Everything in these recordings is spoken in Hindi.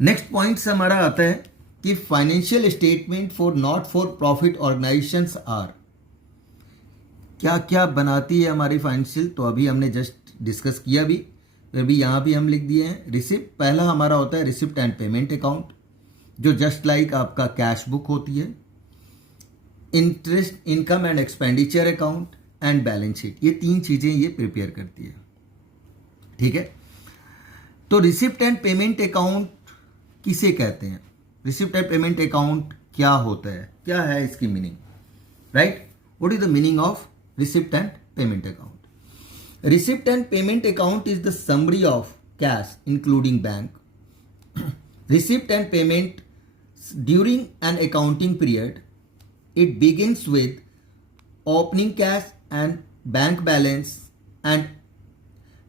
नेक्स्ट पॉइंट्स हमारा आता है कि financial statement for not for profit organisations are, क्या क्या बनाती है हमारी फाइनेंशियल, तो अभी हमने जस्ट डिस्कस किया भी, फिर भी यहाँ भी हम लिख दिए हैं। रिसिप्ट पहला हमारा होता है रिसिप्ट एंड पेमेंट अकाउंट, जो जस्ट लाइक आपका कैश बुक होती है। Interest income and expenditure account and balance sheet, ये तीन चीज़ें ये प्रिपेयर करती है। ठीक है, तो रिसिप्ट एंड पेमेंट अकाउंट किसे कहते हैं, रिसिप्ट एंड पेमेंट अकाउंट क्या होता है, क्या है इसकी meaning, right? What is the meaning of receipt and payment account? Receipt and payment account is the summary of cash including bank. Receipt and payment during an accounting period. It begins with opening cash and bank balance and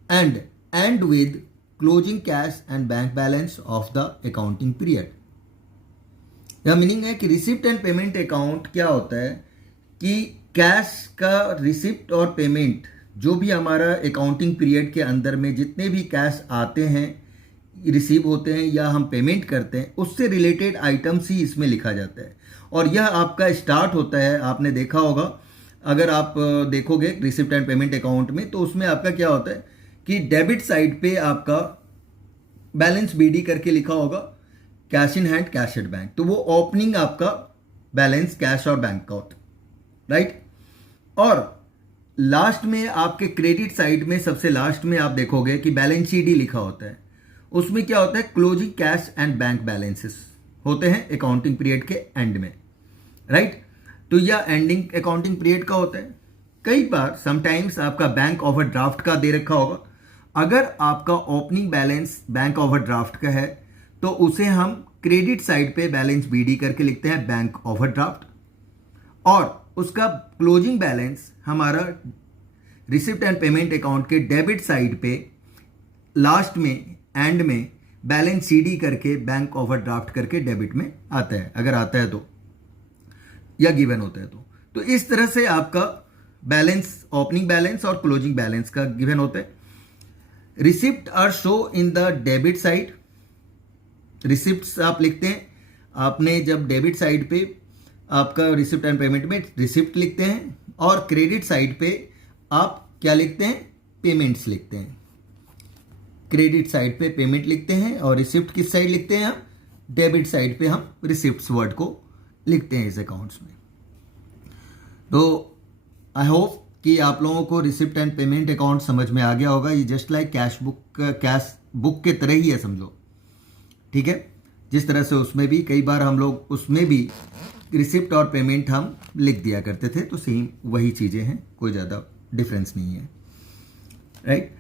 end with closing cash and bank balance of the accounting period. यह मीनिंग है कि रिसिप्ट एंड पेमेंट अकाउंट क्या होता है कि कैश का रिसिप्ट और पेमेंट, जो भी हमारा अकाउंटिंग पीरियड के अंदर में जितने भी कैश आते हैं, रिसीव होते हैं या हम पेमेंट करते हैं, उससे रिलेटेड आइटम्स ही इसमें लिखा जाता है। और यह आपका स्टार्ट होता है, आपने देखा होगा, अगर आप देखोगे रिसिप्ट एंड पेमेंट अकाउंट में, तो उसमें आपका क्या होता है कि डेबिट साइड पे आपका बैलेंस बीडी करके लिखा होगा, cash in hand cash at bank, तो वो ओपनिंग आपका बैलेंस कैश और बैंक का होता है, राइट? और लास्ट में आपके क्रेडिट साइड में सबसे लास्ट में आप देखोगे कि बैलेंस शीट ही लिखा होता है, उसमें क्या होता है closing cash and bank balances होते हैं अकाउंटिंग पीरियड के एंड में, राइट? तो यह एंडिंग अकाउंटिंग पीरियड का होता है। कई बार समटाइम्स आपका बैंक ओवरड्राफ्ट का दे रखा होगा, अगर आपका ओपनिंग बैलेंस बैंक ओवरड्राफ्ट का है तो उसे हम क्रेडिट साइड पे बैलेंस बीडी करके लिखते हैं बैंक ओवरड्राफ्ट, और उसका क्लोजिंग बैलेंस हमारा रिसिप्ट एंड पेमेंट अकाउंट के डेबिट साइड पे लास्ट में एंड में बैलेंस सीडी करके बैंक ओवरड्राफ्ट करके डेबिट में आता है, अगर आता है तो, या गिवन होता है तो इस तरह से आपका बैलेंस, ओपनिंग बैलेंस और क्लोजिंग बैलेंस का गिवन होता है। Receipt are show in the debit side, receipts आप लिखते हैं, आपने जब डेबिट साइड पे आपका रिसिप्ट एंड पेमेंट में रिसिप्ट लिखते हैं, और क्रेडिट साइड पे आप क्या लिखते हैं, पेमेंट्स लिखते हैं। क्रेडिट साइड पे पेमेंट लिखते हैं और रिसिप्ट किस साइड लिखते हैं हम, डेबिट साइड पे हम रिसिप्ट्स वर्ड को लिखते हैं इस अकाउंट्स में। तो आई होप कि आप लोगों को रिसिप्ट एंड पेमेंट अकाउंट समझ में आ गया होगा। ये जस्ट लाइक कैश बुक के तरह ही है समझो, ठीक है? जिस तरह से उसमें भी कई बार हम लोग उसमें भी रिसिप्ट और पेमेंट हम लिख दिया करते थे, तो सेम वही चीज़ें हैं, कोई ज़्यादा डिफरेंस नहीं है, राइट?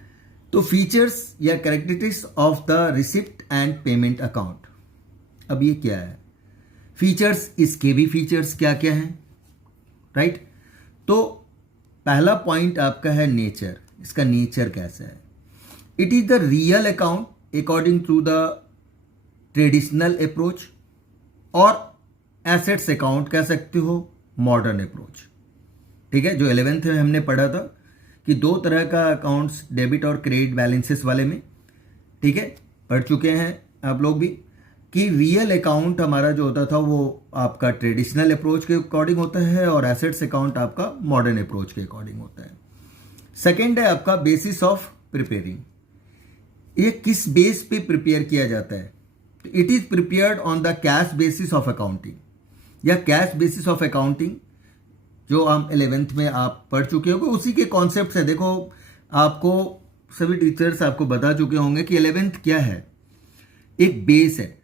तो फीचर्स या characteristics of the receipt and payment account, अब ये क्या है फीचर्स, इसके भी फीचर्स क्या क्या हैं, राइट? तो पहला पॉइंट आपका है नेचर, इसका नेचर कैसा है? It is the real account according to the traditional approach, और एसेट्स अकाउंट कह सकते हो मॉडर्न अप्रोच, ठीक है? जो 11th में हमने पढ़ा था कि दो तरह का अकाउंट्स, डेबिट और क्रेडिट बैलेंसेस वाले में, ठीक है, पढ़ चुके हैं आप लोग भी, कि रियल अकाउंट हमारा जो होता था वो आपका ट्रेडिशनल अप्रोच के अकॉर्डिंग होता है, और एसेट्स अकाउंट आपका मॉडर्न अप्रोच के अकॉर्डिंग होता है। सेकेंड है आपका बेसिस ऑफ प्रिपेयरिंग, ये किस बेस पे प्रिपेयर किया जाता है? It is prepared on the cash basis of accounting, या कैश बेसिस ऑफ अकाउंटिंग जो हम 11th में आप पढ़ चुके होंगे, उसी के कॉन्सेप्ट है। देखो, आपको सभी टीचर्स आपको बता चुके होंगे कि 11th क्या है, एक बेस है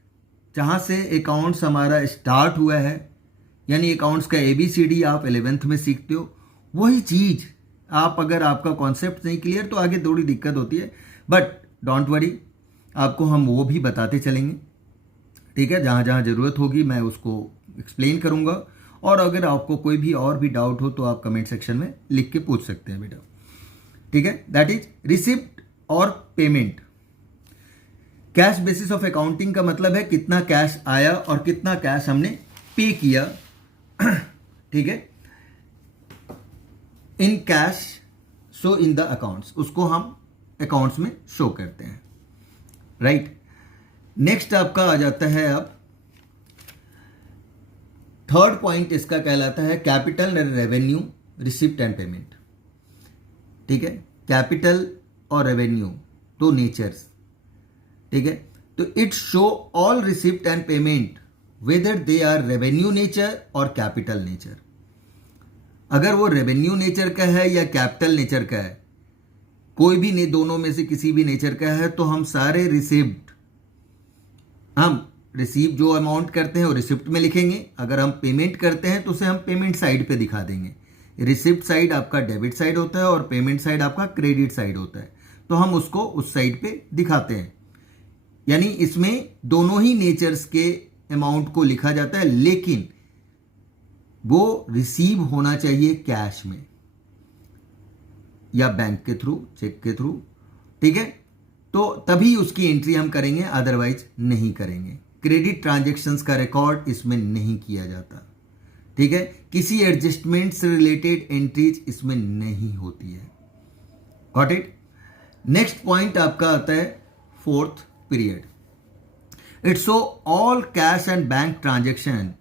जहाँ से अकाउंट्स हमारा स्टार्ट हुआ है, यानी अकाउंट्स का ABCD आप 11th में सीखते हो, वही चीज़ आप, अगर आपका कॉन्सेप्ट नहीं क्लियर तो आगे थोड़ी दिक्कत होती है, बट डोंट वरी, आपको हम वो भी बताते चलेंगे, ठीक है? जहाँ जहाँ ज़रूरत होगी मैं उसको एक्सप्लेन करूँगा, और अगर आपको कोई भी और भी डाउट हो तो आप कमेंट सेक्शन में लिख के पूछ सकते हैं बेटा, ठीक है? दैट इज रिसिप्ट और payment. Cash basis of accounting का मतलब है कितना कैश आया और कितना कैश हमने पे किया, ठीक है, in cash show in the accounts, उसको हम अकाउंट्स में शो करते हैं, राइट? नेक्स्ट आपका आ जाता है अब थर्ड पॉइंट, इसका कहलाता है capital revenue receipt and payment. ठीक है, कैपिटल और रेवेन्यू दो नेचर्स। ठीक है, तो it show all receipt and payment whether they are revenue nature और कैपिटल नेचर। अगर वो रेवेन्यू नेचर का है या कैपिटल नेचर का है, कोई भी नहीं, दोनों में से किसी भी नेचर का है, तो हम सारे रिसिप्ट, हम रिसीव जो अमाउंट करते हैं वो रिसिप्ट में लिखेंगे। अगर हम पेमेंट करते हैं तो उसे हम पेमेंट साइड पे दिखा देंगे। रिसिप्ट साइड आपका डेबिट साइड होता है और पेमेंट साइड आपका क्रेडिट साइड होता है, तो हम उसको उस साइड पे दिखाते हैं। यानी इसमें दोनों ही नेचर्स के अमाउंट को लिखा जाता है, लेकिन वो रिसीव होना चाहिए कैश में या बैंक के थ्रू, चेक के थ्रू। ठीक है, तो तभी उसकी एंट्री हम करेंगे, अदरवाइज नहीं करेंगे। क्रेडिट ट्रांजैक्शंस का रिकॉर्ड इसमें नहीं किया जाता। ठीक है, किसी एडजस्टमेंट से रिलेटेड एंट्रीज इसमें नहीं होती है। Got it. नेक्स्ट पॉइंट आपका आता है fourth period. It show all cash and bank transaction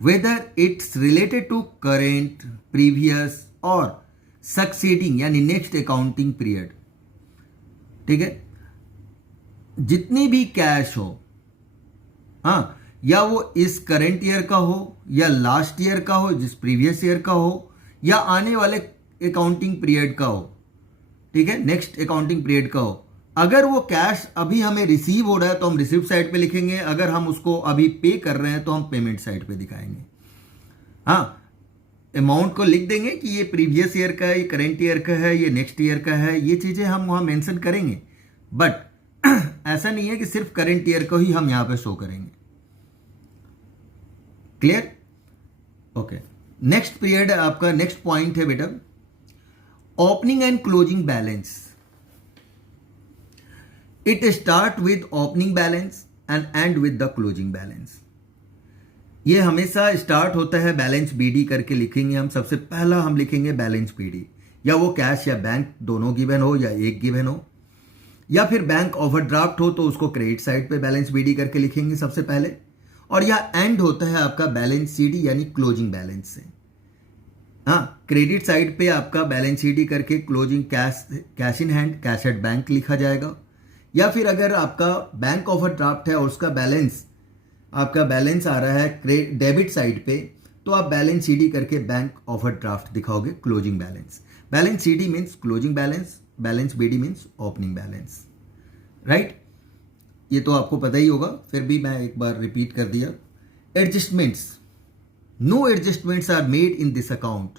whether it's related to current, previous और सक्सीडिंग यानी नेक्स्ट अकाउंटिंग पीरियड। ठीक है, जितनी भी कैश हो, हाँ, या वो इस करंट ईयर का हो या लास्ट ईयर का हो, जिस प्रीवियस ईयर का हो, या आने वाले अकाउंटिंग पीरियड का हो। ठीक है, नेक्स्ट अकाउंटिंग पीरियड का हो। अगर वो कैश अभी हमें रिसीव हो रहा है तो हम रिसिप्ट साइड पे लिखेंगे, अगर हम उसको अभी पे कर रहे हैं तो हम पेमेंट साइड पे दिखाएंगे। हाँ, अमाउंट को लिख देंगे कि ये प्रीवियस ईयर का है, ये करेंट ईयर का है, ये नेक्स्ट ईयर का है, ये चीज़ें हम वहाँ मेंशन करेंगे। बट ऐसा नहीं है कि सिर्फ करेंट ईयर को ही हम यहाँ पे शो करेंगे। क्लियर? ओके। नेक्स्ट पीरियड आपका, नेक्स्ट पॉइंट है बेटा opening and closing balance. It start with opening balance and and with the closing balance. ये हमेशा स्टार्ट होता है बैलेंस बीडी करके लिखेंगे हम। सबसे पहला हम लिखेंगे बैलेंस बीडी, या वो कैश या बैंक दोनों गिवन हो या एक गिवन हो, या फिर बैंक ओवरड्राफ्ट हो तो उसको क्रेडिट साइड पे बैलेंस बीडी करके लिखेंगे सबसे पहले। और यह एंड होता है आपका बैलेंस सीडी यानी क्लोजिंग बैलेंस से। हाँ, क्रेडिट साइड पे आपका बैलेंस सीडी करके closing cash in hand, cash at bank लिखा जाएगा। या फिर अगर आपका बैंक ओवरड्राफ्ट है और उसका बैलेंस, आपका बैलेंस आ रहा है डेबिट साइड पे, तो आप बैलेंस सीडी करके बैंक ओवरड्राफ्ट दिखाओगे closing balance. Balance CD means closing balance, balance BD means opening balance. Right, ये तो आपको पता ही होगा, फिर भी मैं एक बार रिपीट कर दिया। Adjustments, no adjustments are made in this account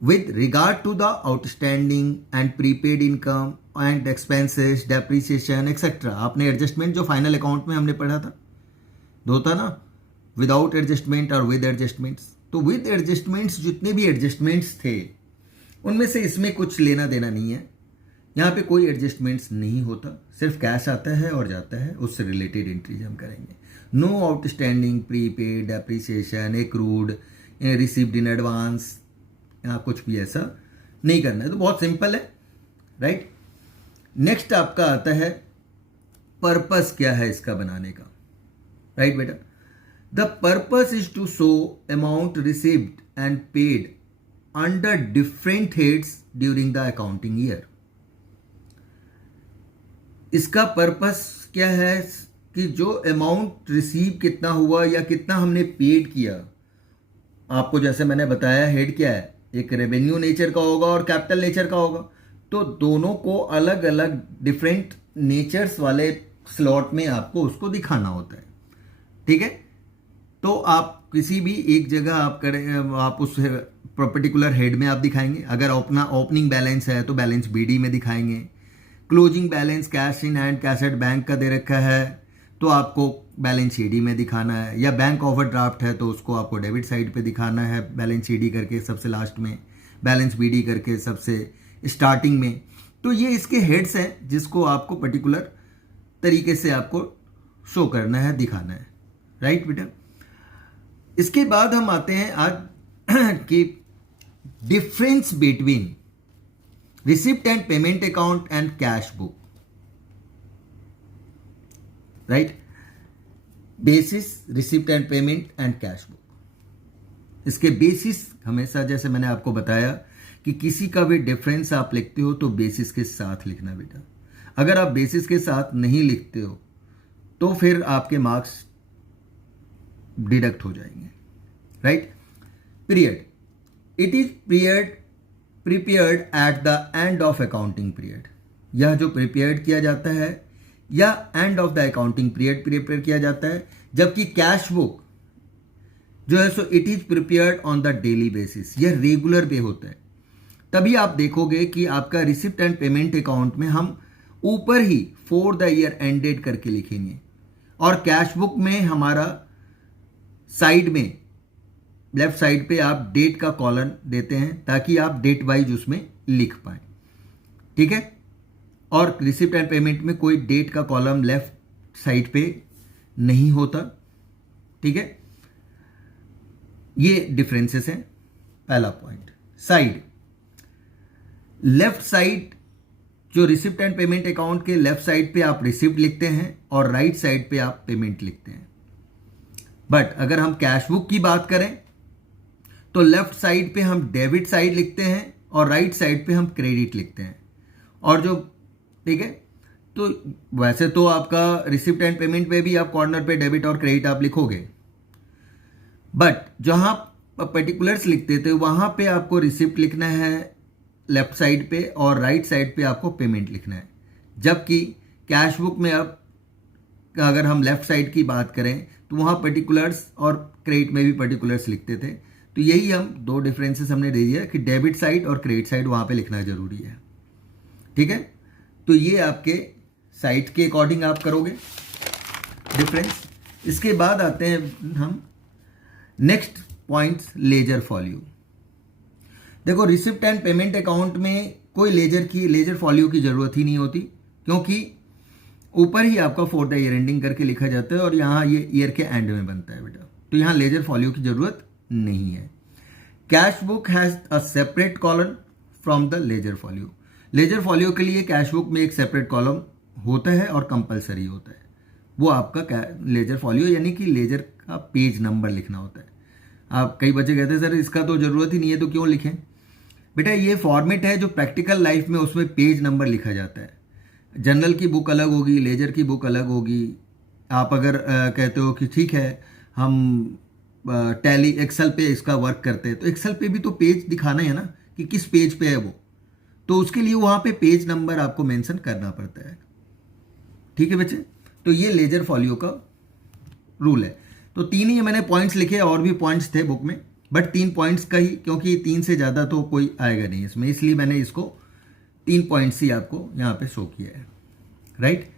with regard to the outstanding and prepaid income and expenses, depreciation etc. आपने एडजस्टमेंट जो फाइनल अकाउंट में हमने पढ़ा था, दो था ना, विदाउट एडजस्टमेंट और विद एडजस्टमेंट्स। तो विद एडजस्टमेंट्स जितने भी एडजस्टमेंट्स थे उनमें से इसमें कुछ लेना देना नहीं है। यहाँ पे कोई एडजस्टमेंट्स नहीं होता, सिर्फ कैश आता है और जाता है, उससे रिलेटेड एंट्रीज हम करेंगे। No outstanding, prepaid, depreciation, accrued, received in advance, यहाँ कुछ भी ऐसा नहीं करना है। तो बहुत सिंपल है। राइट, नेक्स्ट आपका आता है पर्पस क्या है इसका बनाने का। राइट बेटा, the purpose is to show amount received and paid under different heads during the accounting year. इसका पर्पस क्या है कि जो अमाउंट रिसीव कितना हुआ या कितना हमने पेड किया, आपको जैसे मैंने बताया हेड क्या है, एक रेवेन्यू नेचर का होगा और कैपिटल नेचर का होगा। तो दोनों को अलग अलग डिफरेंट नेचर्स वाले स्लॉट में आपको उसको दिखाना होता है। ठीक है, तो आप किसी भी एक जगह आप करें, आप उस पर्टिकुलर हेड में आप दिखाएंगे। अगर अपना ओपनिंग बैलेंस है तो बैलेंस बीडी में दिखाएंगे। Closing balance cash in hand, cash at bank का दे रखा है तो आपको बैलेंस सीडी में दिखाना है। या बैंक ओवरड्राफ्ट है तो उसको आपको डेबिट साइड पे दिखाना है, बैलेंस सीडी करके सबसे लास्ट में, बैलेंस बीडी करके सबसे स्टार्टिंग में। तो ये इसके हेड्स हैं जिसको आपको पर्टिकुलर तरीके से आपको शो करना है, दिखाना है। राइट बेटा, इसके बाद हम आते हैं आज कि difference between receipt and payment account and cash book. Right. Basis, receipt and payment and cash book. इसके बेसिस हमेशा, जैसे मैंने आपको बताया कि किसी का भी डिफरेंस आप लिखते हो तो बेसिस के साथ लिखना बेटा। अगर आप बेसिस के साथ नहीं लिखते हो तो फिर आपके मार्क्स डिडक्ट हो जाएंगे, right. Period, it is prepared at the end of accounting period. यह जो प्रिपेयर्ड किया जाता है या and of the accounting period prepare किया जाता है। जबकि कैश बुक जो है so it is prepared on the daily basis, यह रेगुलर पे होता है। तभी आप देखोगे कि आपका रिसिप्ट एंड पेमेंट अकाउंट में हम ऊपर ही फॉर द ईयर एंडेड करके लिखेंगे, और कैश बुक में हमारा साइड में लेफ्ट साइड पे आप डेट का कॉलम देते हैं ताकि आप डेट वाइज उसमें लिख पाए, ठीक है। और रिसिप्ट एंड पेमेंट में कोई डेट का कॉलम लेफ्ट साइड पे नहीं होता, ठीक है। ये डिफरेंसेस हैं। पहला पॉइंट, साइड, लेफ्ट साइड जो रिसिप्ट एंड पेमेंट अकाउंट के लेफ्ट साइड पे आप रिसिप्ट लिखते हैं और राइट साइड पे आप पेमेंट लिखते हैं। बट अगर हम कैश बुक की बात करें तो लेफ्ट साइड पे हम डेबिट साइड लिखते हैं और राइट साइड पे हम क्रेडिट लिखते हैं। और जो, ठीक है, तो वैसे तो आपका रिसिप्ट एंड पेमेंट पे भी आप कॉर्नर पे डेबिट और क्रेडिट आप लिखोगे, बट जहां पर्टिकुलर्स लिखते थे वहां पे आपको रिसिप्ट लिखना है लेफ्ट साइड पे और राइट साइड पे आपको पेमेंट लिखना है। जबकि कैश बुक में अब अगर हम लेफ्ट साइड की बात करें तो वहां पर्टिकुलर्स और क्रेडिट में भी पर्टिकुलर्स लिखते थे। तो यही हम दो डिफरेंसेस हमने दे दिया कि डेबिट साइड और क्रेडिट साइड वहां पे लिखना जरूरी है, ठीक है। तो ये आपके साइड के अकॉर्डिंग आप करोगे डिफरेंस। इसके बाद आते हैं हम नेक्स्ट पॉइंट्स, लेजर फॉलियो। देखो रिसिप्ट एंड पेमेंट अकाउंट में कोई लेजर फॉलियो की जरूरत ही नहीं होती, क्योंकि ऊपर ही आपका फॉर द ईयर एंडिंग करके लिखा जाता है और यहाँ ये ईयर के एंड में बनता है बेटा। तो यहाँ लेजर फॉलियो की जरूरत नहीं है। Cash book has a separate column from the ledger folio. Ledger folio के लिए कैश बुक में एक सेपरेट कॉलम होता है और कंपलसरी होता है, वो आपका लेजर फॉलियो यानी कि लेजर का पेज नंबर लिखना होता है। आप कई बच्चे कहते हैं सर इसका तो जरूरत ही नहीं है तो क्यों लिखें। बेटा ये फॉर्मेट है जो प्रैक्टिकल लाइफ में उसमें पेज नंबर लिखा जाता है। जनरल की बुक अलग होगी, लेजर की बुक अलग होगी। आप अगर कहते हो कि ठीक है हम टैली एक्सेल पे इसका वर्क करते हैं तो एक्सेल पे भी तो पेज दिखाना है ना कि किस पेज पे है वो, तो उसके लिए वहां पे पेज नंबर आपको मेंशन करना पड़ता है, ठीक है बच्चे। तो ये लेजर फॉलियो का रूल है। तो 3 ही मैंने पॉइंट्स लिखे, और भी पॉइंट्स थे बुक में बट 3 पॉइंट्स का ही, क्योंकि 3 से ज़्यादा तो कोई आएगा नहीं इसमें, इसलिए मैंने इसको 3 पॉइंट्स ही आपको यहाँ पे शो किया है, राइट।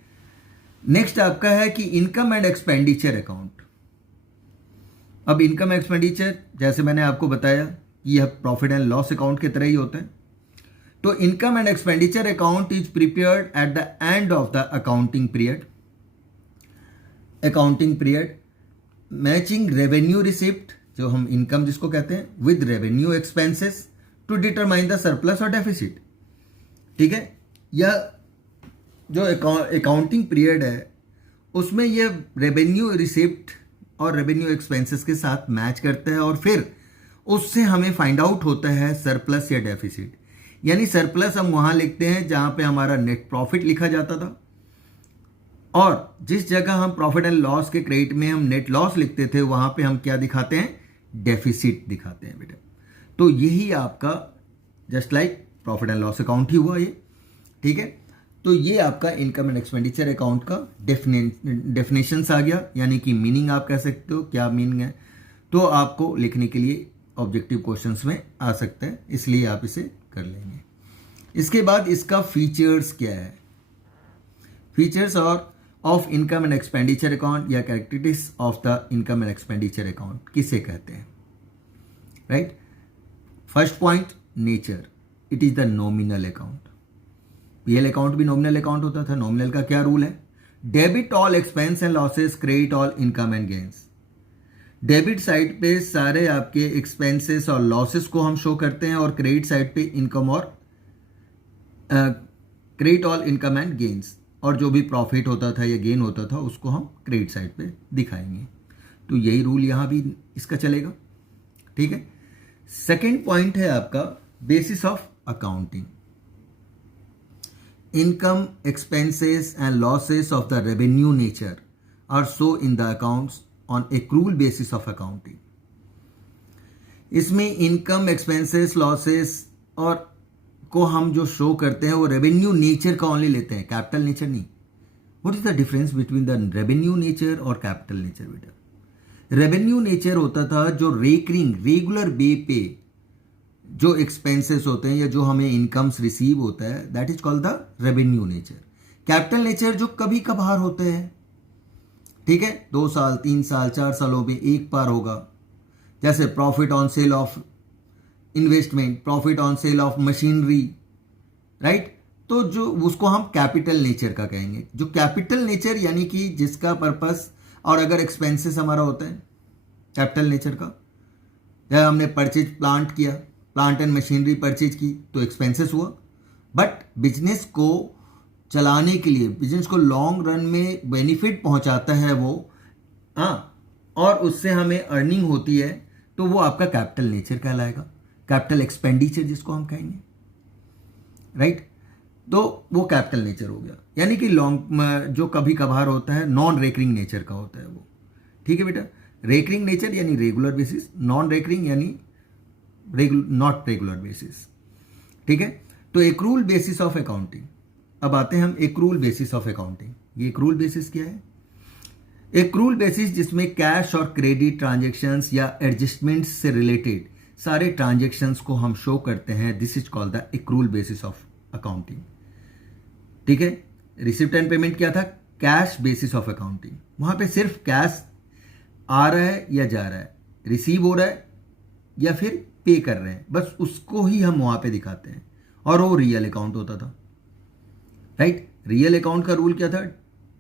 नेक्स्ट आपका है कि इनकम एंड एक्सपेंडिचर अकाउंट। अब इनकम एक्सपेंडिचर जैसे मैंने आपको बताया कि यह प्रॉफिट एंड लॉस अकाउंट की तरह ही होता है। तो income and expenditure account is prepared at the end of the accounting period matching revenue receipt, जो हम इनकम जिसको कहते हैं, with revenue expenses to determine the surplus और डेफिसिट, ठीक है। यह जो अकाउंटिंग पीरियड है उसमें यह रेवेन्यू रिसिप्ट और रेवेन्यू एक्सपेंसेस के साथ मैच करता है और फिर उससे हमें फाइंड आउट होता है सरप्लस या डेफिसिट। यानी सरप्लस हम वहां लिखते हैं जहां पे हमारा नेट प्रॉफिट लिखा जाता था, और जिस जगह हम प्रॉफिट एंड लॉस के क्रेडिट में हम नेट लॉस लिखते थे वहां पे हम क्या दिखाते हैं, डेफिसिट दिखाते हैं बेटा। तो यही आपका just like profit and loss account ही हुआ ये, ठीक है। तो ये आपका इनकम एंड एक्सपेंडिचर अकाउंट का डेफिनेशंस आ गया, यानी कि मीनिंग आप कह सकते हो, क्या मीनिंग है। तो आपको लिखने के लिए ऑब्जेक्टिव क्वेश्चंस में आ सकता है, इसलिए आप इसे कर लेंगे। इसके बाद इसका फीचर्स क्या है, फीचर्स और of income and expenditure account या characteristics of the income and expenditure account किसे कहते हैं, right. First point, nature, it is the nominal account. PL account भी नॉमिनल अकाउंट होता था। नॉमिनल का क्या रूल है, debit all expense and losses, credit all income and gains. Debit side पे सारे आपके एक्सपेंसेस और लॉसेस को हम शो करते हैं और क्रेडिट साइड पे इनकम और credit all income and gains. और जो भी प्रॉफिट होता था या गेन होता था उसको हम क्रेडिट साइड पे दिखाएंगे। तो यही रूल यहाँ भी इसका चलेगा, ठीक है। सेकेंड पॉइंट है आपका basis of accounting. Income, expenses and losses of the revenue nature are show in the accounts on accrual basis of accounting. इसमें इनकम, एक्सपेंसेस, लॉसेस और को हम जो शो करते हैं वो रेवेन्यू नेचर का ओनली लेते हैं, कैपिटल नेचर नहीं। What is the difference between the revenue nature और कैपिटल नेचर बेटा? रेवेन्यू नेचर होता था जो रेगुलर बे पे जो एक्सपेंसेस होते हैं या जो हमें इनकम्स रिसीव होता है, that is called the revenue nature. Capital nature जो कभी कभार होते हैं, ठीक है, 2 साल, 3 साल, 4 सालों में एक बार होगा। जैसे profit on sale of investment, profit on sale of machinery, right. तो जो उसको हम कैपिटल नेचर का कहेंगे। जो कैपिटल नेचर यानी कि जिसका पर्पस, और अगर एक्सपेंसेस हमारा होता है कैपिटल नेचर का, जब हमने परचेज प्लांट किया, प्लांट एंड मशीनरी परचेज की तो एक्सपेंसेस हुआ। बट बिजनेस को चलाने के लिए, बिजनेस को लॉन्ग रन में बेनिफिट पहुंचाता है वो, और उससे हमें अर्निंग होती है, तो वो आपका कैपिटल नेचर कहलाएगा, कैपिटल एक्सपेंडिचर जिसको हम कहेंगे, राइट। तो वो कैपिटल नेचर हो गया। यानी कि लॉन्ग जो कभी कभार होता है नॉन रेकरिंग नेचर का होता है वो, ठीक है बेटा। रेकरिंग नेचर यानी रेगुलर बेसिस, नॉन रेकरिंग यानी नॉट रेगुलर बेसिस, ठीक है। तो एक्रूल बेसिस ऑफ अकाउंटिंग। अब आते हैं हम एक्रूल बेसिस ऑफ अकाउंटिंग। ये एक्रूल बेसिस क्या है? एक्रूल बेसिस जिसमें कैश और क्रेडिट ट्रांजेक्शन्स या एडजस्टमेंट्स से रिलेटेड सारे ट्रांजेक्शन्स को हम शो करते हैं, this is called the accrual basis of accounting, ठीक है। रिसिप्ट एंड पेमेंट क्या था? Cash basis of accounting. वहां पे सिर्फ कैश आ रहा है या जा रहा है, रिसीव हो रहा है या फिर पे कर रहे हैं, बस उसको ही हम वहां पे दिखाते हैं। और वो रियल अकाउंट होता था, राइट। रियल अकाउंट का रूल क्या था?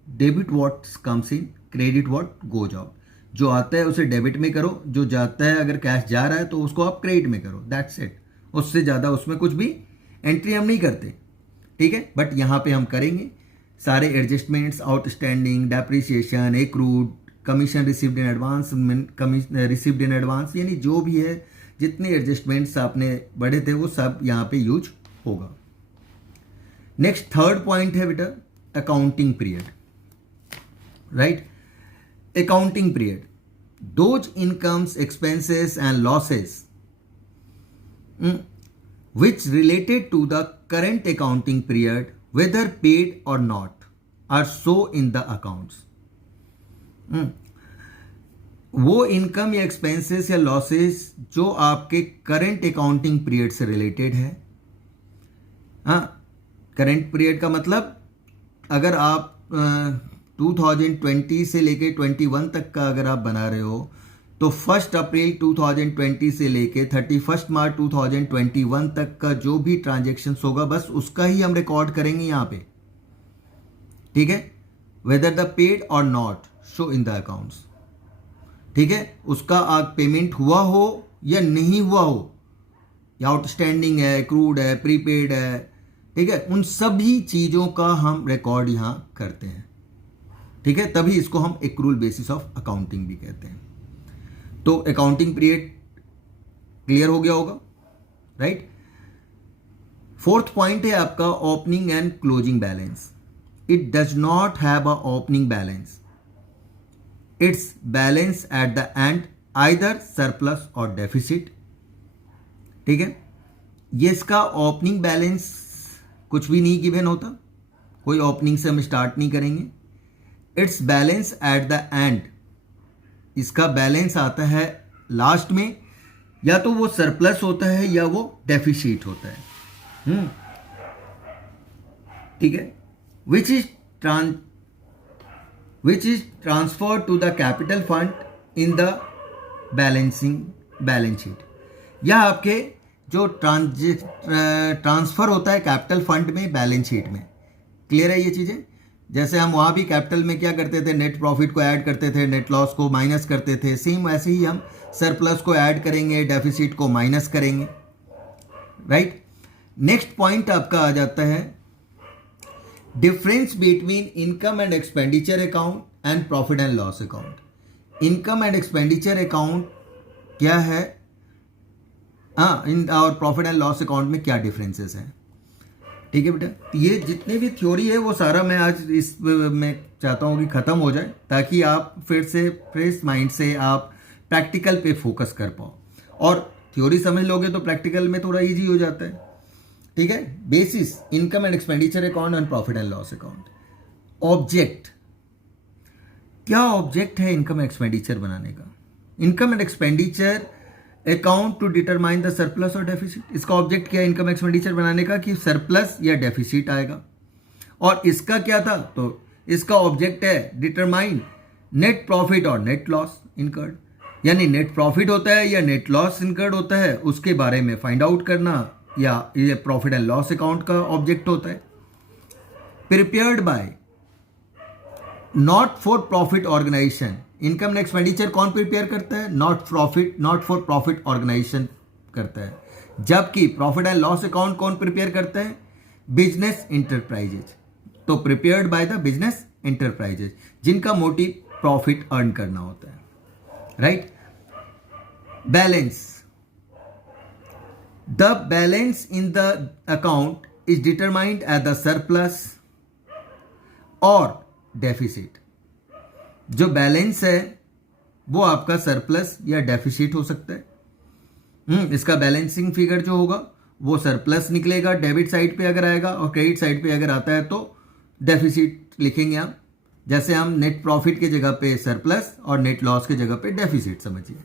Debit what comes in, credit what goes out. जो आता है उसे डेबिट में करो, जो जाता है अगर कैश जा रहा है तो उसको आप क्रेडिट में करो, दैट्स इट। उससे ज़्यादा उसमें कुछ भी एंट्री हम नहीं करते, ठीक है। बट यहाँ पे हम करेंगे सारे adjustments, outstanding, depreciation, accrued, commission received in advance, received in advance, यानी जो भी है जितने एडजस्टमेंट्स आपने बढ़े थे वो सब यहाँ पे यूज होगा। नेक्स्ट थर्ड पॉइंट है बेटा accounting period, right. Accounting period, those incomes, expenses and losses which related to the current accounting period, whether paid or not, are so in the accounts. वो इनकम या एक्सपेंसेस या लॉसेस जो आपके करंट अकाउंटिंग पीरियड से रिलेटेड है, करंट पीरियड का मतलब अगर आप 2020 से लेके 21 तक का अगर आप बना रहे हो तो 1 अप्रैल 2020 से लेके 31 मार्च 2021 तक का जो भी ट्रांजेक्शन्स होगा बस उसका ही हम रिकॉर्ड करेंगे यहाँ पे, ठीक है। वेदर द पेड और not show in the accounts, ठीक है। उसका आप पेमेंट हुआ हो या नहीं हुआ हो, या आउटस्टैंडिंग है, क्रूड है, प्रीपेड है, ठीक है, उन सभी चीज़ों का हम रिकॉर्ड यहाँ करते हैं, ठीक है। तभी इसको हम एक्रूल बेसिस ऑफ अकाउंटिंग भी कहते हैं। तो अकाउंटिंग पीरियड क्लियर हो गया होगा, राइट। फोर्थ पॉइंट है आपका opening and closing balance. It does not have a opening balance, it's balance at the and either surplus और डेफिसिट, ठीक है। ये इसका ओपनिंग बैलेंस कुछ भी नहीं गिवन होता, कोई ओपनिंग से हम स्टार्ट नहीं करेंगे। It's balance at the and, इसका बैलेंस आता है लास्ट में, या तो वो सरप्लस होता है या वो डेफिसिट होता है, ठीक है। Which is transfer to the capital fund in the balance sheet, या आपके जो ट्रांसफर होता है कैपिटल फंड में बैलेंस शीट में। क्लियर है ये चीजें? जैसे हम वहाँ भी कैपिटल में क्या करते थे, नेट प्रॉफिट को ऐड करते थे, नेट लॉस को माइनस करते थे, सेम वैसे ही हम सरप्लस को ऐड करेंगे, डेफिसिट को माइनस करेंगे, राइट। नेक्स्ट पॉइंट आपका आ जाता है difference between income and expenditure account and profit and loss account. Income and expenditure account क्या है, हाँ, इन और प्रॉफिट एंड लॉस अकाउंट में क्या डिफरेंसेस हैं। ठीक है बेटा, ये जितने भी थ्योरी है वो सारा मैं आज इस मैं चाहता हूँ कि ख़त्म हो जाए, ताकि आप फिर से फ्रेश माइंड से आप प्रैक्टिकल पे फोकस कर पाओ। और थ्योरी समझ लोगे तो प्रैक्टिकल में थोड़ा इजी हो जाता है। ठीक है, basis income and expenditure account and profit and loss account. Object, क्या ऑब्जेक्ट है इनकम एक्सपेंडिचर बनाने का? Income and expenditure account to determine the surplus और डेफिसिट। इसका ऑब्जेक्ट क्या है इनकम एक्सपेंडिचर बनाने का, कि सरप्लस या डेफिसिट आएगा। और इसका क्या था, तो इसका ऑब्जेक्ट है डिटरमाइन नेट प्रॉफिट और नेट लॉस इनकर्ड, यानी नेट प्रॉफिट होता है या नेट लॉस इनकर्ड होता है उसके बारे में फाइंड आउट करना, या ये प्रॉफिट एंड लॉस अकाउंट का ऑब्जेक्ट होता है। Prepared by not for profit organisation. Income and expenditure कौन प्रिपेयर करता है? नॉट फॉर प्रॉफिट ऑर्गेनाइजेशन करता है। जबकि प्रॉफिट एंड लॉस अकाउंट कौन प्रिपेयर करता है? Business enterprises. तो prepared by the business enterprises, जिनका मोटिव प्रॉफिट अर्न करना होता है। Right. Balance, the balance in the account is determined as the surplus और डेफिसिट। जो बैलेंस है वो आपका सरप्लस या डेफिसिट हो सकता है। इसका बैलेंसिंग फिगर जो होगा वो सरप्लस निकलेगा डेबिट साइड पे अगर आएगा, और क्रेडिट साइड पे अगर आता है तो डेफिसिट लिखेंगे हम। जैसे हम नेट प्रॉफिट के जगह पे सरप्लस और नेट लॉस के जगह पे डेफिसिट समझिए।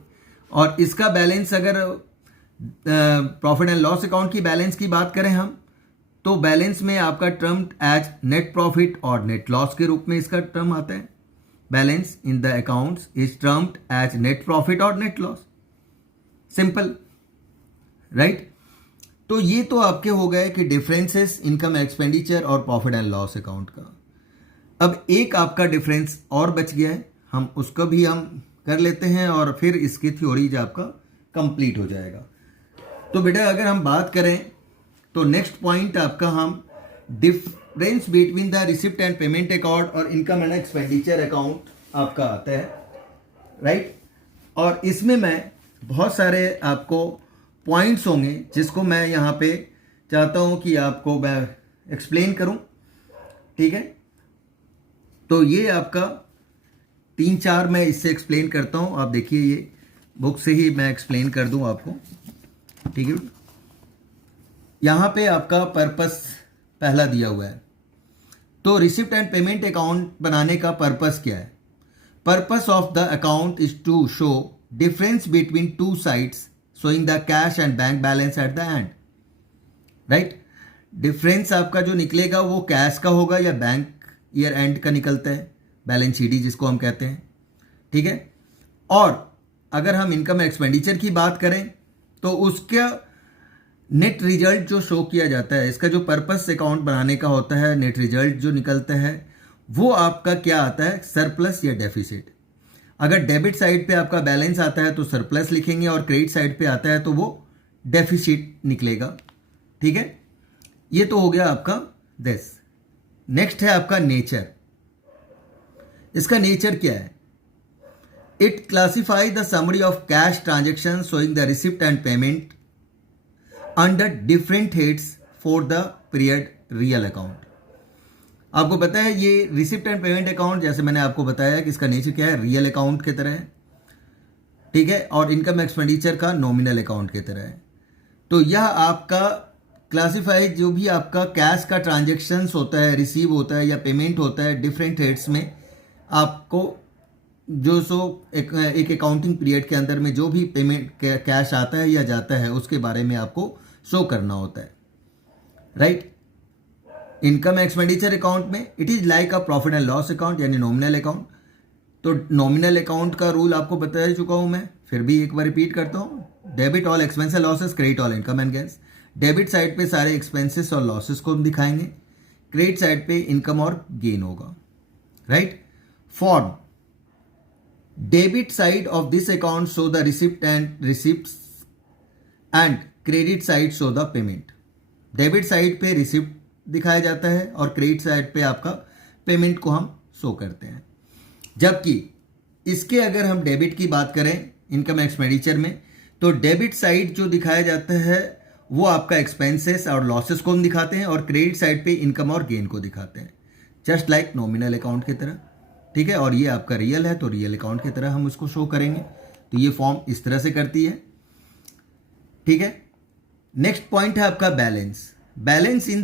और इसका बैलेंस, अगर प्रॉफिट एंड लॉस अकाउंट की बैलेंस की बात करें हम, तो बैलेंस में आपका टर्म एज नेट प्रॉफिट और नेट लॉस के रूप में इसका टर्म आता है। Balance in the accounts is termed as net profit और नेट लॉस। Simple, right. तो ये तो आपके हो गए कि डिफरेंसेस इनकम एक्सपेंडिचर और प्रॉफिट एंड लॉस अकाउंट का। अब एक आपका डिफरेंस और बच गया है, हम उसको भी हम कर लेते हैं और फिर इसकी थ्योरी आपका कंप्लीट हो जाएगा। तो बेटा अगर हम बात करें तो नेक्स्ट पॉइंट आपका हम difference between the receipt and payment account और इनकम एंड एक्सपेंडिचर अकाउंट आपका आता है। राइट। और इसमें मैं बहुत सारे आपको पॉइंट्स होंगे जिसको मैं यहाँ पे चाहता हूँ कि आपको मैं एक्सप्लेन करूँ। ठीक है, तो ये आपका 3-4 मैं इससे एक्सप्लेन करता हूँ। आप देखिए, ये बुक से ही मैं एक्सप्लेन कर दूँ आपको। ठीक है, यहाँ पे आपका पर्पस पहला दिया हुआ है। तो रिसिप्ट एंड पेमेंट अकाउंट बनाने का पर्पस क्या है? Purpose of the account is to show difference between two sides showing the cash and bank balance at the end. Right. Difference आपका जो निकलेगा वो कैश का होगा या बैंक ईयर एंड का निकलता है, बैलेंस शीट जिसको हम कहते हैं। ठीक है। और अगर हम इनकम एक्सपेंडिचर की बात करें तो उसका नेट रिजल्ट जो शो किया जाता है, इसका जो पर्पस अकाउंट बनाने का होता है, नेट रिजल्ट जो निकलता है वो आपका क्या आता है? सरप्लस या डेफिसिट। अगर डेबिट साइड पे आपका बैलेंस आता है तो सरप्लस लिखेंगे, और क्रेडिट साइड पे आता है तो वो डेफिसिट निकलेगा। ठीक है, ये तो हो गया आपका दिस। नेक्स्ट है आपका नेचर। इसका नेचर क्या है? It classify the summary of cash transaction showing the receipt and payment under different heads for the period real account. आपको पता है ये रिसिप्ट एंड पेमेंट अकाउंट, जैसे मैंने आपको बताया कि इसका नेचर क्या है, रियल अकाउंट की तरह है। ठीक है, और इनकम एक्सपेंडिचर का नॉमिनल अकाउंट की तरह है। तो यह आपका क्लासिफाई, जो भी आपका कैश का ट्रांजेक्शन्स होता है, रिसीव होता है या पेमेंट होता है डिफरेंट हेड्स में, आपको जो एक अकाउंटिंग पीरियड के अंदर में जो भी पेमेंट कैश आता है या जाता है उसके बारे में आपको शो करना होता है। राइट। इनकम एक्सपेंडिचर अकाउंट में it is like a profit and loss account, यानी नॉमिनल अकाउंट। तो नॉमिनल अकाउंट का रूल आपको बता चुका हूं मैं, फिर भी एक बार रिपीट करता हूं। Debit all expense and losses, credit all income and gains. Debit side पे सारे एक्सपेंसेस और लॉसेस को हम दिखाएंगे, क्रेडिट साइड पे इनकम और गेन होगा। Right. Form, debit side of this account show the receipt and receipts and credit side show the payment. Debit side पे रिसिप्ट दिखाया जाता है और क्रेडिट साइड पे आपका पेमेंट को हम शो करते हैं। जबकि इसके अगर हम डेबिट की बात करें इनकम एक्सपेंडिचर में, तो डेबिट साइड जो दिखाया जाता है वो आपका एक्सपेंसेस और लॉसेस को हम दिखाते हैं और क्रेडिट साइड पे इनकम और गेन को दिखाते हैं, जस्ट लाइक नॉमिनल अकाउंट की तरह। ठीक है, और ये आपका रियल है तो रियल अकाउंट की तरह हम उसको शो करेंगे। तो ये फॉर्म इस तरह से करती है। ठीक है, नेक्स्ट पॉइंट है आपका balance. Balance in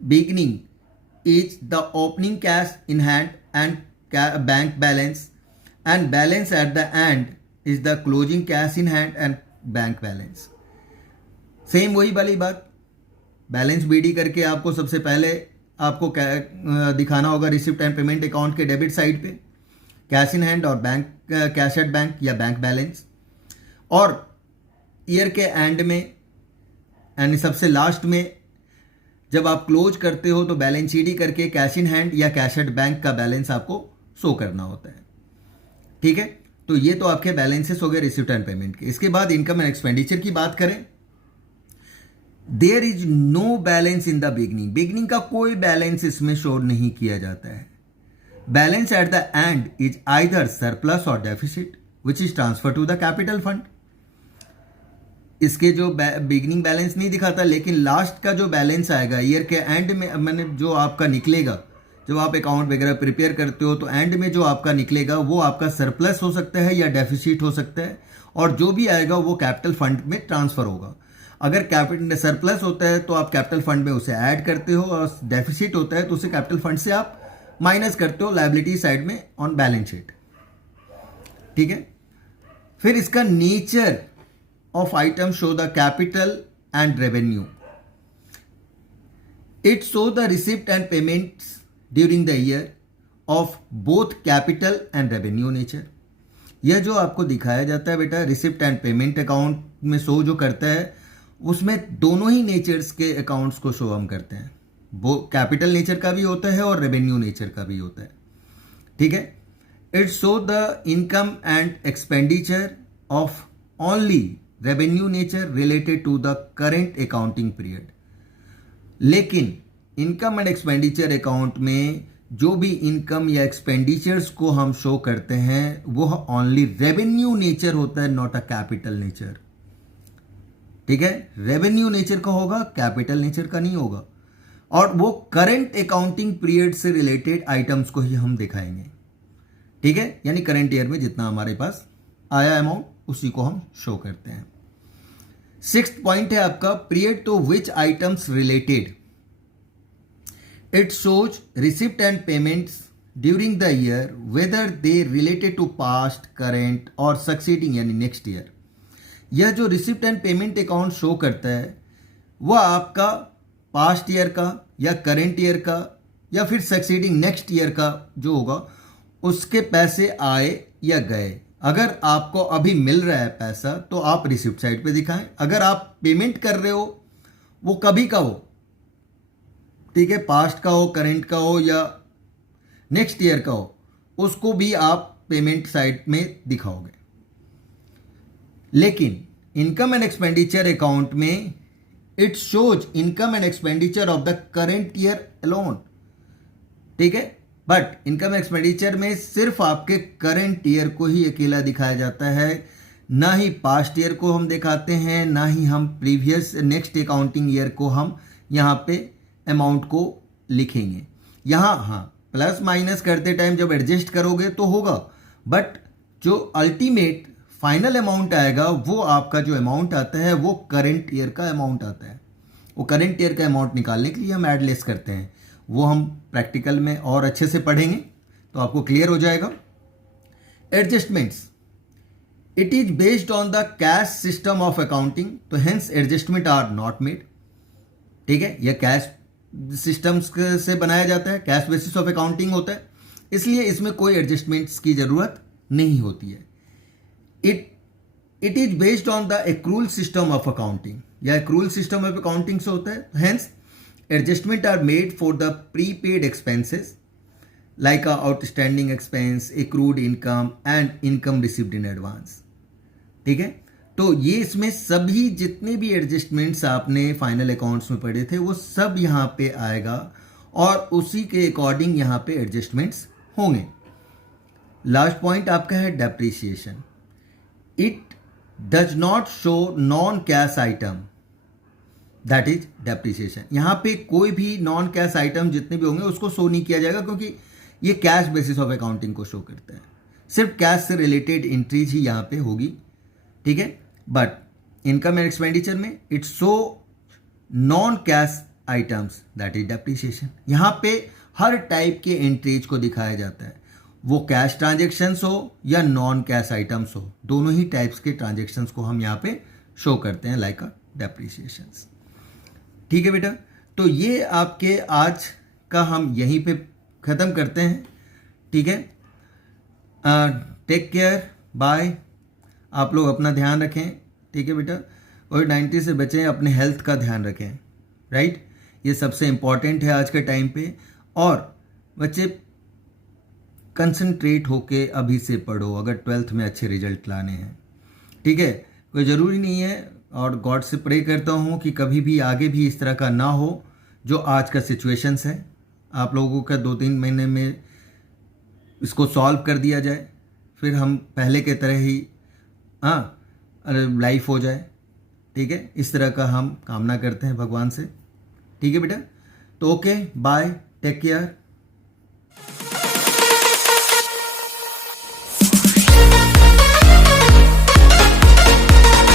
beginning is the opening cash in hand and bank balance, and balance at the end is the closing cash in hand and bank balance. Same वही वाली बात, बैलेंस बीडी करके आपको सबसे पहले आपको दिखाना होगा रिसिप्ट एंड पेमेंट अकाउंट के डेबिट साइड पे कैश इन हैंड और बैंक कैश एट बैंक या बैंक बैलेंस, और ईयर के एंड में यानी सबसे लास्ट में जब आप क्लोज करते हो तो बैलेंस शीट ही करके कैश इन हैंड या कैश एट बैंक का बैलेंस आपको शो करना होता है। ठीक है, तो ये तो आपके बैलेंसेस हो गए रिसिप्ट एंड पेमेंट के। इसके बाद इनकम एंड एक्सपेंडिचर की बात करें, there is no balance in the beginning का कोई बैलेंस इसमें शो नहीं किया जाता है। Balance at the end is either surplus और deficit which is transfer to the capital fund. इसके जो बिगनिंग बैलेंस नहीं दिखाता, लेकिन लास्ट का जो बैलेंस आएगा ईयर के एंड में, मैंने जो आपका निकलेगा, जब आप अकाउंट वगैरह प्रिपेयर करते हो तो एंड में जो आपका निकलेगा वो आपका सरप्लस हो सकता है या डेफिसिट हो सकता है, और जो भी आएगा वो कैपिटल फंड में ट्रांसफर होगा। अगर कैपिटल सरप्लस होता है तो आप कैपिटल फंड में उसे ऐड करते हो, और डेफिसिट होता है तो उसे कैपिटल फंड से आप माइनस करते हो लायबिलिटी साइड में ऑन बैलेंस शीट। ठीक है, फिर इसका nature of items show the capital and revenue. It show the receipt and payments during the year of both capital and revenue nature. यह जो आपको दिखाया जाता है बेटा रिसिप्ट एंड पेमेंट अकाउंट में शो जो करता है, उसमें दोनों ही नेचर्स के अकाउंट्स को शो हम करते हैं। वो कैपिटल नेचर का भी होता है और रेवेन्यू नेचर का भी होता है। ठीक है, it show the income and expenditure of only revenue nature related to the current accounting period. लेकिन इनकम एंड एक्सपेंडिचर अकाउंट में जो भी इनकम या एक्सपेंडिचर्स को हम शो करते हैं वो ओनली रेवेन्यू नेचर होता है, नॉट अ कैपिटल नेचर। ठीक है, रेवेन्यू नेचर का होगा, कैपिटल नेचर का नहीं होगा, और वो करेंट अकाउंटिंग पीरियड से रिलेटेड आइटम्स को ही हम दिखाएंगे। ठीक है, यानी करंट ईयर में जितना हमारे पास आया अमाउंट उसी को हम शो करते हैं। सिक्स्थ पॉइंट है आपका period to which items related. It shows receipt and payments during the year whether they related to past, current और सक्सीडिंग यानी नेक्स्ट ईयर। यह जो receipt and payment account show करता है वह आपका पास्ट ईयर का या करेंट ईयर का या फिर सक्सीडिंग नेक्स्ट ईयर का जो होगा उसके पैसे आए या गए। अगर आपको अभी मिल रहा है पैसा तो आप रिसिप्ट साइड पे दिखाएं, अगर आप पेमेंट कर रहे हो वो कभी का हो, ठीक है, पास्ट का हो, करेंट का हो या नेक्स्ट ईयर का हो, उसको भी आप पेमेंट साइड में दिखाओगे। लेकिन इनकम एंड एक्सपेंडिचर अकाउंट में it shows income and expenditure of the current year alone. ठीक है, बट इनकम एक्सपेंडिचर में सिर्फ आपके करंट ईयर को ही अकेला दिखाया जाता है, ना ही पास्ट ईयर को हम दिखाते हैं, ना ही हम प्रीवियस नेक्स्ट अकाउंटिंग ईयर को हम यहाँ पे अमाउंट को लिखेंगे। यहाँ हाँ प्लस माइनस करते टाइम जब एडजस्ट करोगे तो होगा, बट जो अल्टीमेट फाइनल अमाउंट आएगा वो आपका जो अमाउंट आता है वो करंट ईयर का अमाउंट आता है। वो करंट ईयर का अमाउंट निकालने के लिए हम एड लेस करते हैं, वो हम प्रैक्टिकल में और अच्छे से पढ़ेंगे तो आपको क्लियर हो जाएगा। Adjustments, it is based on the cash system of accounting, तो hence adjustment are not made. ठीक है, यह कैश सिस्टम्स से बनाया जाता है, कैश बेसिस ऑफ अकाउंटिंग होता है, इसलिए इसमें कोई एडजस्टमेंट्स की जरूरत नहीं होती है। It is based on the accrual system of accounting, या एक्रूल सिस्टम ऑफ अकाउंटिंग से होता है, hence adjustment are made for the prepaid expenses like a outstanding expense, accrued income and income received in advance. ठीक है, तो ये इसमें सभी जितने भी एडजस्टमेंट्स आपने फाइनल अकाउंट्स में पढ़े थे वो सब यहाँ पे आएगा और उसी के अकॉर्डिंग यहाँ पे एडजस्टमेंट्स होंगे। लास्ट पॉइंट आपका है depreciation. It does not show non cash item, that is depreciation. यहाँ पे कोई भी नॉन कैश आइटम जितने भी होंगे उसको शो नहीं किया जाएगा, क्योंकि ये कैश बेसिस ऑफ अकाउंटिंग को शो करता है। सिर्फ कैश से रिलेटेड एंट्रीज ही यहाँ पे होगी, ठीक है। बट इनकम एंड एक्सपेंडिचर में it's show non cash items, that is depreciation. यहाँ पे हर टाइप के एंट्रीज को दिखाया जाता है, वो कैश ट्रांजेक्शन्स हो या नॉन कैश आइटम्स हो, दोनों ही टाइप्स के ट्रांजेक्शन्स को हम यहाँ पे शो करते हैं लाइक अ डेप्रिसिएशंस। ठीक है बेटा, तो ये आपके आज का हम यहीं पे ख़त्म करते हैं, ठीक है। Take care, bye. आप लोग अपना ध्यान रखें, ठीक है बेटा। कोविड-19 से बचें, अपने हेल्थ का ध्यान रखें, राइट। ये सबसे इम्पॉर्टेंट है आज के टाइम पे। और बच्चे कंसंट्रेट होके अभी से पढ़ो अगर 12th में अच्छे रिजल्ट लाने हैं, ठीक है। कोई ज़रूरी नहीं है, और गॉड से प्रे करता हूँ कि कभी भी आगे भी इस तरह का ना हो जो आज का सिचुएशंस है। आप लोगों का 2-3 महीने में इसको सॉल्व कर दिया जाए, फिर हम पहले के तरह ही लाइफ हो जाए, ठीक है। इस तरह का हम कामना करते हैं भगवान से, ठीक है बेटा। तो ओके, बाय, टेक केयर।